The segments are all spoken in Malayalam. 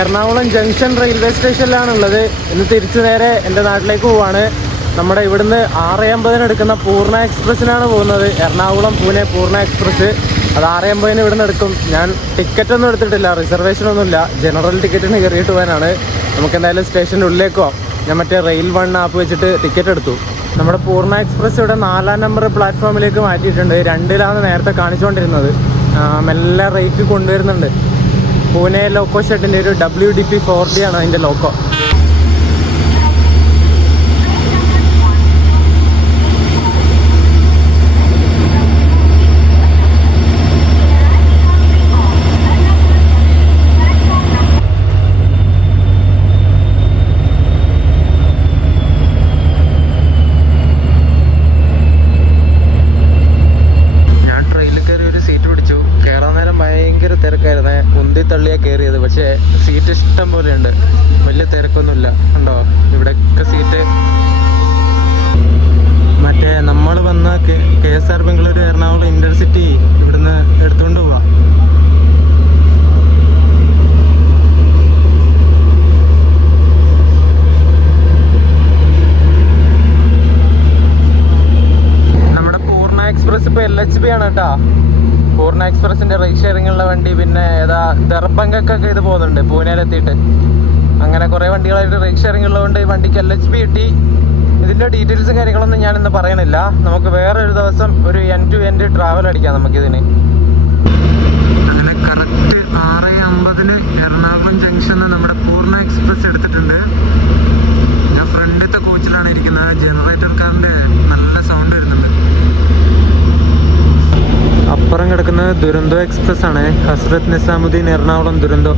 Ernakulam junction railway സ്റ്റേഷനിലാണുള്ളത്. ഇന്ന് തിരിച്ചു നേരെ എൻ്റെ നാട്ടിലേക്ക് പോവാണ്. നമ്മുടെ ഇവിടുന്ന് 6:50 എടുക്കുന്ന പൂർണ്ണ എക്സ്പ്രസ്സിനാണ് പോകുന്നത്. എറണാകുളം പൂനെ പൂർണ്ണ എക്സ്പ്രസ്. അത് 6:50 ഇവിടുന്ന് എടുക്കും. ഞാൻ ടിക്കറ്റൊന്നും എടുത്തിട്ടില്ല, റിസർവേഷനൊന്നുമില്ല. ജനറൽ ടിക്കറ്റിന് കയറിയിട്ട് പോകാനാണ്. നമുക്ക് എന്തായാലും സ്റ്റേഷൻ്റെ ഉള്ളിലേക്ക് പോവാം. ഞാൻ മറ്റേ റെയിൽ വൺ ആപ്പ് വെച്ചിട്ട് ടിക്കറ്റ് എടുത്തു. നമ്മുടെ പൂർണ്ണ എക്സ്പ്രസ് ഇവിടെ 4-ാം നമ്പർ പ്ലാറ്റ്ഫോമിലേക്ക് മാറ്റിയിട്ടുണ്ട്. 2-ലാണ് നേരത്തെ കാണിച്ചുകൊണ്ടിരുന്നത്. മെല്ലെ റേറ്റ് കൊണ്ടുവരുന്നുണ്ട്. പൂനെ ലോക്കോ ഷെഡിൻ്റെ ഒരു WDP 4D ആണ് അതിൻ്റെ ലോക്കോ. തിരക്കായിരുന്നേ, ഉന്തി തള്ളിയാ കയറിയത്. പക്ഷേ സീറ്റ് ഇഷ്ടം പോലെ ഉണ്ട്, വലിയ തിരക്കൊന്നുമില്ല. ഉണ്ടോ ഇവിടെയൊക്കെ സീറ്റ്. മറ്റേ നമ്മൾ വന്ന KSR ബംഗളൂരു എറണാകുളം ഇന്റർസിറ്റി ഇവിടുന്ന് എടുത്തുകൊണ്ട് പോവാം. നമ്മുടെ പൂർണ്ണ എക്സ്പ്രസ് ഇപ്പോൾ LHB ആണ് കേട്ടോ. പൂർണ്ണ എക്സ്പ്രസിന്റെ റൈഡ് ഷെയറിങ്ങുള്ള വണ്ടി. പിന്നെ ഏതാ ദർബംഗക്കൊക്കെ ഇത് പോകുന്നുണ്ട് പൂനെയിലെത്തിയിട്ട്. അങ്ങനെ കുറേ വണ്ടികളായിട്ട് റൈഡ് ഷെയറിംഗ് ഉള്ളതുകൊണ്ട് ഈ വണ്ടിക്ക് LHB കിട്ടി. ഇതിൻ്റെ ഡീറ്റെയിൽസും കാര്യങ്ങളൊന്നും ഞാനിന്ന് പറയണില്ല. നമുക്ക് വേറൊരു ദിവസം ഒരു end to end ട്രാവൽ അടിക്കാം നമുക്കിതിന്. അങ്ങനെ കറക്റ്റ് 6:50 എറണാകുളം ജംഗ്ഷനിൽ നമ്മുടെ പൂർണ്ണ എക്സ്പ്രസ് എടുത്തിട്ടുണ്ട്. ഞാൻ ഫ്രണ്ടിലത്തെ കോച്ചിലാണ് ഇരിക്കുന്നത്. ജനറേറ്റർ കാറിൻ്റെ നല്ല സൗണ്ട് വരുന്നുണ്ട്. അപ്പുറം കിടക്കുന്നത് ദുരന്തോ എക്സ്പ്രസ് ആണ്. ഹസ്രത്ത് നിസാമുദ്ദീൻ എറണാകുളം ദുരന്തോ.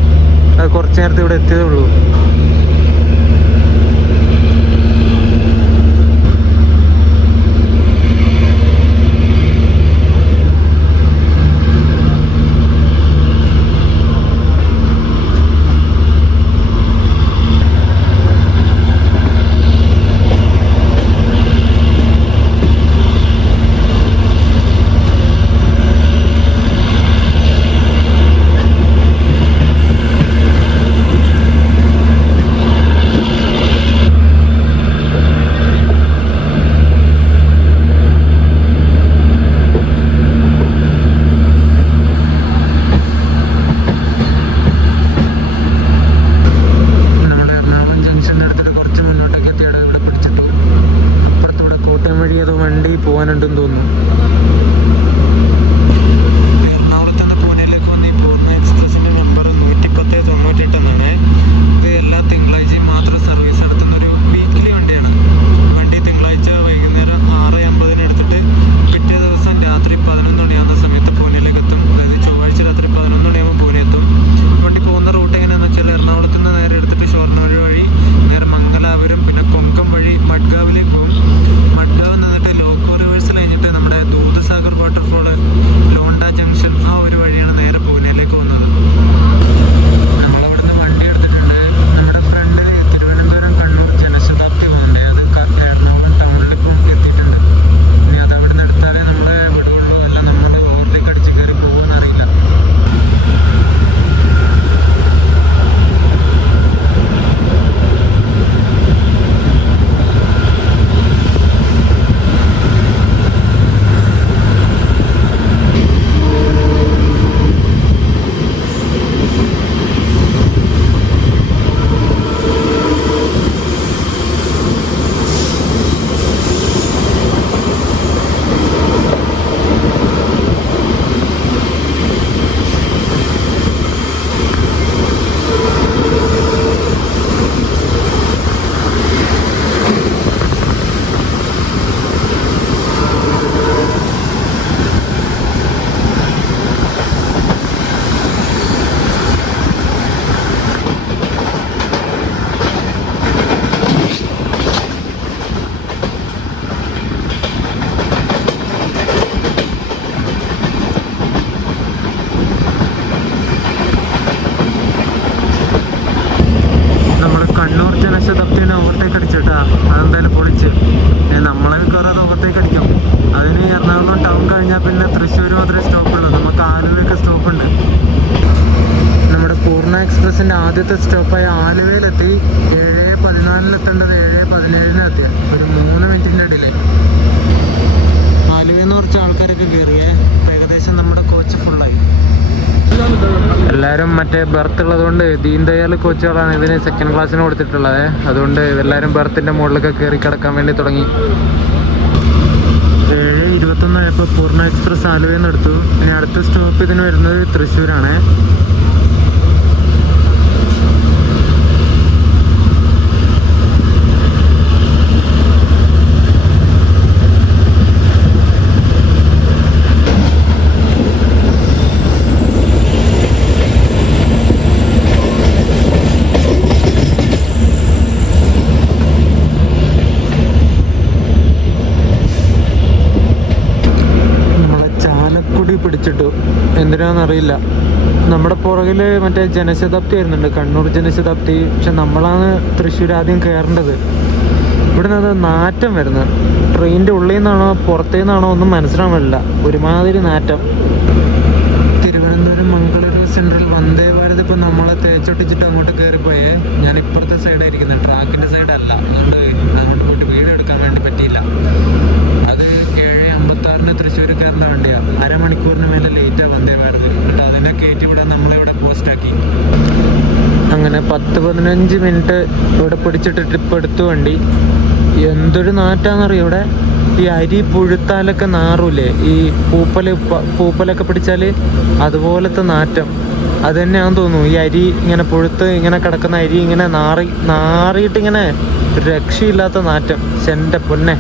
അത് കുറച്ച് നേരത്തെ ഇവിടെ എത്തിയതേ ഉള്ളൂ. ആദ്യത്തെ സ്റ്റോപ്പായ ആലുവയിലെത്തി. 7:14 എത്തേണ്ടത് 7:17 ഒരു 3 മിനിറ്റിൻ്റെ ഡിലേ. ആലുവയിൽ നിന്ന് കുറച്ച് ആൾക്കാരൊക്കെ കയറിയേ. ഏകദേശം നമ്മുടെ കോച്ച് ഫുള്ളായി. എല്ലാവരും മറ്റേ ബർത്ത് ഉള്ളതുകൊണ്ട് ദീൻ ദയാൽ കോച്ചുകളാണ് ഇതിന് സെക്കൻഡ് ക്ലാസ്സിന് കൊടുത്തിട്ടുള്ളത്. അതുകൊണ്ട് എല്ലാവരും ബർത്തിൻ്റെ മുകളിലൊക്കെ കയറി കിടക്കാൻ വേണ്ടി തുടങ്ങി. 7:21 ആയപ്പോൾ പൂർണ്ണ എക്സ്പ്രസ് ആലുവയിൽ നിന്ന് എടുത്തു. ഇനി അടുത്ത സ്റ്റോപ്പ് ഇതിന് വരുന്നത് തൃശ്ശൂരാണ്. പിടിച്ചിട്ടു എന്തിനാണെന്നറിയില്ല. നമ്മുടെ പുറകിൽ മറ്റേ ജനശതാബ്ദി വരുന്നുണ്ട്, കണ്ണൂർ ജനശതാബ്ദി. പക്ഷെ നമ്മളാണ് തൃശ്ശൂർ ആദ്യം കയറേണ്ടത്. ഇവിടെ നിന്ന് നാറ്റം വരുന്നത് ട്രെയിനിൻ്റെ ഉള്ളിൽ നിന്നാണോ പുറത്തു നിന്നാണോ ഒന്നും മനസ്സിലാവില്ല. ഒരുമാതിരി നാറ്റം. തിരുവനന്തപുരം മംഗളൂരു സെൻട്രൽ വന്ദേ ഭാരത് ഇപ്പം നമ്മളെ തേച്ചൊട്ടിച്ചിട്ട് അങ്ങോട്ട് കയറിപ്പോയേ. ഞാൻ ഇപ്പുറത്തെ സൈഡായിരിക്കുന്നത്, ട്രാക്കിൻ്റെ സൈഡല്ല. അതുകൊണ്ട് അങ്ങോട്ട് പോയിട്ട് വീഡിയോ എടുക്കാൻ വേണ്ടി പറ്റിയില്ല. അത് 7:56 തൃശ്ശൂർക്കാരൻ്റെ വണ്ടിയാണ്. അരമണിക്കൂറിന് മേലെ ലേറ്റാണ് വന്ദേ ഭാരത്. എന്നിട്ട് അതിൻ്റെ കയറ്റി വിടാൻ നമ്മളിവിടെ പോസ്റ്റാക്കി. അങ്ങനെ 10-15 മിനിറ്റ് ഇവിടെ പിടിച്ചിട്ട് ട്രിപ്പ് എടുത്തു വണ്ടി. എന്തൊരു നാറ്റാന്നറിയോ ഇവിടെ. ഈ അരി പുഴുത്താലൊക്കെ നാറൂലേ, ഈ പൂപ്പലൊക്കെ പിടിച്ചാൽ അതുപോലത്തെ നാറ്റം. അത് തന്നെയാണെന്ന് തോന്നുന്നു. ഈ അരി ഇങ്ങനെ പുഴുത്ത് ഇങ്ങനെ കിടക്കുന്ന അരി ഇങ്ങനെ നാറിയിട്ടിങ്ങനെ രക്ഷയില്ലാത്ത നാറ്റം. എൻ്റെ പൊന്നെ.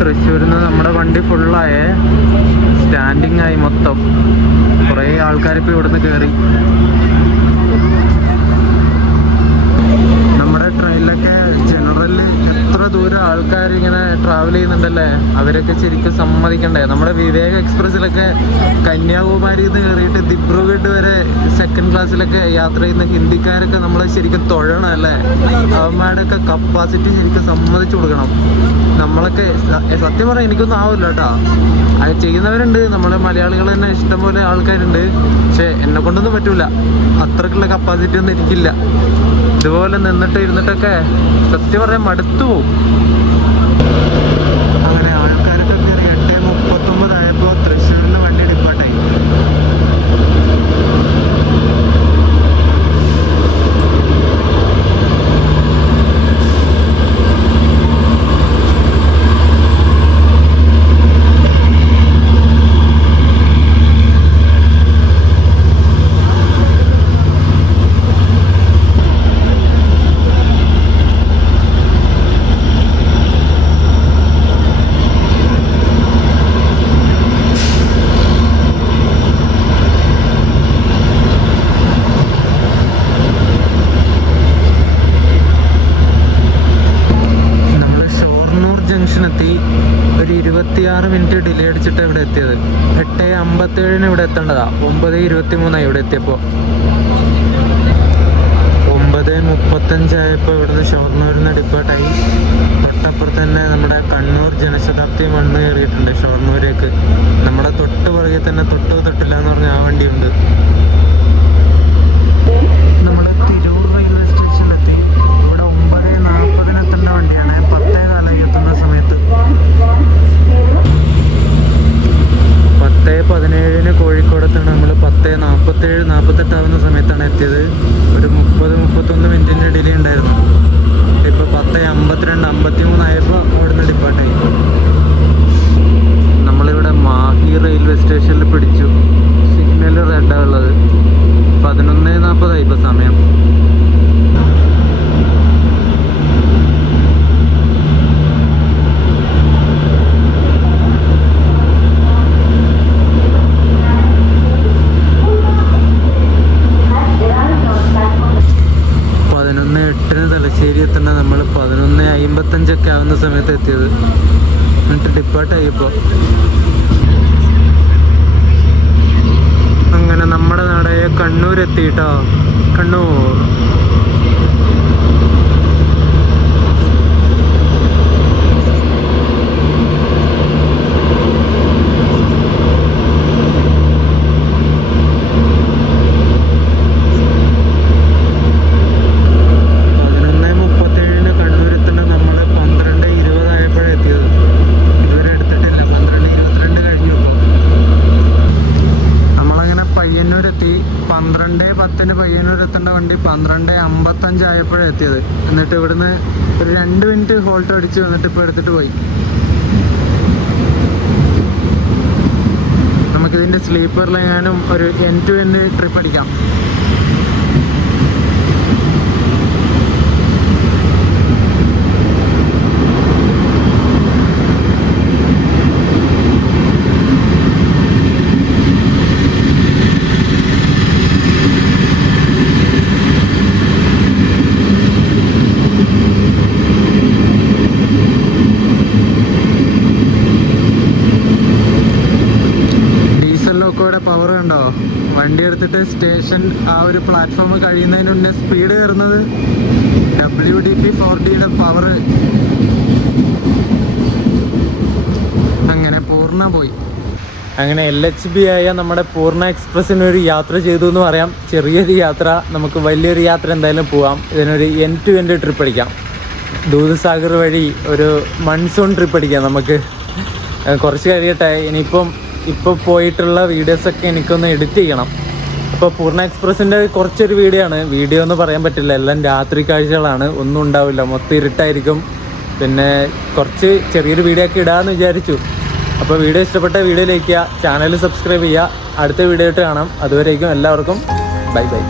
തൃശ്ശൂരിൽ നിന്ന് നമ്മുടെ വണ്ടി ഫുള്ളായേ. സ്റ്റാൻഡിങ് ആയി മൊത്തം. കുറേ ആൾക്കാരിപ്പോൾ ഇവിടുന്ന് കയറി. നമ്മുടെ ട്രെയിനിലൊക്കെ ജനറലിൽ എത്ര ദൂരം ആൾക്കാർ ഇങ്ങനെ ട്രാവൽ ചെയ്യുന്നുണ്ടല്ലേ. അവരൊക്കെ ശരിക്കും സമ്മതിക്കണ്ടേ. നമ്മുടെ വിവേക എക്സ്പ്രസ്സിലൊക്കെ കന്യാകുമാരിയിൽ നിന്ന് കയറിയിട്ട് ദിബ്രുഗഡ് വരെ സെക്കൻഡ് ക്ലാസ്സിലൊക്കെ യാത്ര ചെയ്യുന്ന ഹിന്ദിക്കാരൊക്കെ നമ്മൾ ശരിക്കും തൊഴണം അല്ലേ. അവന്മാരുടെയൊക്കെ കപ്പാസിറ്റി ശരിക്കും സമ്മതിച്ചു കൊടുക്കണം. നമ്മളൊക്കെ സത്യം പറഞ്ഞാൽ എനിക്കൊന്നും ആവില്ല കേട്ടോ. അത് ചെയ്യുന്നവരുണ്ട്, നമ്മുടെ മലയാളികൾ തന്നെ ഇഷ്ടംപോലെ ആൾക്കാരുണ്ട്. പക്ഷെ എന്നെ കൊണ്ടൊന്നും പറ്റൂല. അത്രക്കുള്ള കപ്പാസിറ്റി ഒന്നും എനിക്കില്ല. ഇതുപോലെ നിന്നിട്ട് ഇരുന്നിട്ടൊക്കെ സത്യം പറയാൻ മടുത്തു പോവും. അങ്ങനെ ആൾക്കാരൊക്കെ കയറി 8:39 ആയപ്പോൾ തൃശ്ശൂരിൽ വണ്ടി ഡിപ്പാർട്ടായി. ജംഗ്ഷനെത്തി. ഒരു 26 മിനിറ്റ് ഡിലേ അടിച്ചിട്ട് ഇവിടെ എത്തിയത്. 8:57 ഇവിടെ എത്തേണ്ടതാ. 9:23 ഇവിടെ എത്തിയപ്പോൾ. 9:35 ആയപ്പോൾ ഇവിടുന്ന് ഷൊർണൂരിൽ നിന്ന് ഡിപ്പാർട്ടായി. തൊട്ടപ്പുറത്ത് തന്നെ നമ്മുടെ കണ്ണൂർ ജനശതാബ്ദി വന്ന് കയറിയിട്ടുണ്ട് ഷൊർണൂരേക്ക്. നമ്മുടെ തൊട്ട് പുറകെ തന്നെ തൊട്ടില്ല എന്ന് പറഞ്ഞ ആ വണ്ടിയുണ്ട്. നമ്മുടെ തിരൂർ റെയിൽവേ സ്റ്റേഷനിലെത്തി. ഇവിടെ 9:40 എത്തേണ്ട വണ്ടിയാണ്. 10:15 എത്തുന്ന സമയത്ത് 10:17 കോഴിക്കോടെത്താണ്. നമ്മൾ 10:47-48 ആവുന്ന സമയത്താണ് എത്തിയത്. ഒരു 30-31 മിനിറ്റിൻ്റെ ഡിലേ ഉണ്ടായിരുന്നു. ഇപ്പോൾ 10:52-53 ആയപ്പോൾ അവിടുന്ന് ഡിപ്പാർട്ടായി. നമ്മളിവിടെ മാഹി റെയിൽവേ സ്റ്റേഷനിൽ പിടിച്ചു. സിഗ്നൽ റെഡാണ് ഉള്ളത്. 11:40 ഇപ്പോൾ സമയം. തലശ്ശേരി എത്തുന്ന നമ്മൾ 11:55 ആവുന്ന സമയത്ത് എത്തിയത്. എന്നിട്ട് ഡിപ്പാർട്ടായി ഇപ്പോൾ. അങ്ങനെ നമ്മുടെ നാടായ കണ്ണൂർ എത്തിയിട്ടോ. കണ്ണൂർ പയ്യന്നൂരെത്തി. 12:10 പയ്യന്നൂർ എത്തേണ്ട വണ്ടി 12:55 ആയപ്പോഴാണ് എത്തിയത്. എന്നിട്ട് ഇവിടുന്ന് ഒരു 2 മിനിറ്റ് ഹോൾട്ട് അടിച്ച് വന്നിട്ട് ഇപ്പോൾ എടുത്തിട്ട് പോയി. നമുക്കിതിൻ്റെ സ്ലീപ്പറിലെങ്ങാനും ഒരു end to end ട്രിപ്പ് അടിക്കാം. പവർ കണ്ടോ? വണ്ടി എടുത്തിട്ട് സ്റ്റേഷൻ ആ ഒരു പ്ലാറ്റ്ഫോം കഴിയുന്നതിന് മുന്നേ സ്പീഡ് കയറുന്നത്. WDP 4Dയുടെ പവർ അങ്ങനെ പൂർണ്ണ പോയി. അങ്ങനെ LHB ആയ നമ്മുടെ പൂർണ്ണ എക്സ്പ്രസ്സിനൊരു യാത്ര ചെയ്തു എന്ന് പറയാം. ചെറിയൊരു യാത്ര, നമുക്ക് വലിയൊരു യാത്ര എന്തായാലും പോവാം. ഇതിനൊരു end to end ട്രിപ്പ് അടിക്കാം. ദൂദ്സാഗർ വഴി ഒരു മൺസൂൺ ട്രിപ്പ് അടിക്കാം നമുക്ക്. കുറച്ച് കഴിയട്ടെ. ഇപ്പോൾ പോയിട്ടുള്ള വീഡിയോസൊക്കെ എനിക്കൊന്ന് എഡിറ്റ് ചെയ്യണം. അപ്പോൾ പൂർണ്ണ എക്സ്പ്രസ്സിൻ്റെ കുറച്ചൊരു വീഡിയോ എന്ന് പറയാൻ പറ്റില്ല. എല്ലാം രാത്രി കാഴ്ചകളാണ്, ഒന്നും ഉണ്ടാവില്ല, മൊത്തം ഇരുട്ടായിരിക്കും. പിന്നെ കുറച്ച് ചെറിയൊരു വീഡിയോ ഒക്കെ ഇടാമെന്ന് വിചാരിച്ചു. അപ്പോൾ വീഡിയോ ഇഷ്ടപ്പെട്ട വീഡിയോ ലൈക്ക് ചെയ്യുക, ചാനൽ സബ്സ്ക്രൈബ് ചെയ്യുക. അടുത്ത വീഡിയോ ആയിട്ട് കാണാം. അതുവരേക്കും എല്ലാവർക്കും ബൈ ബൈ.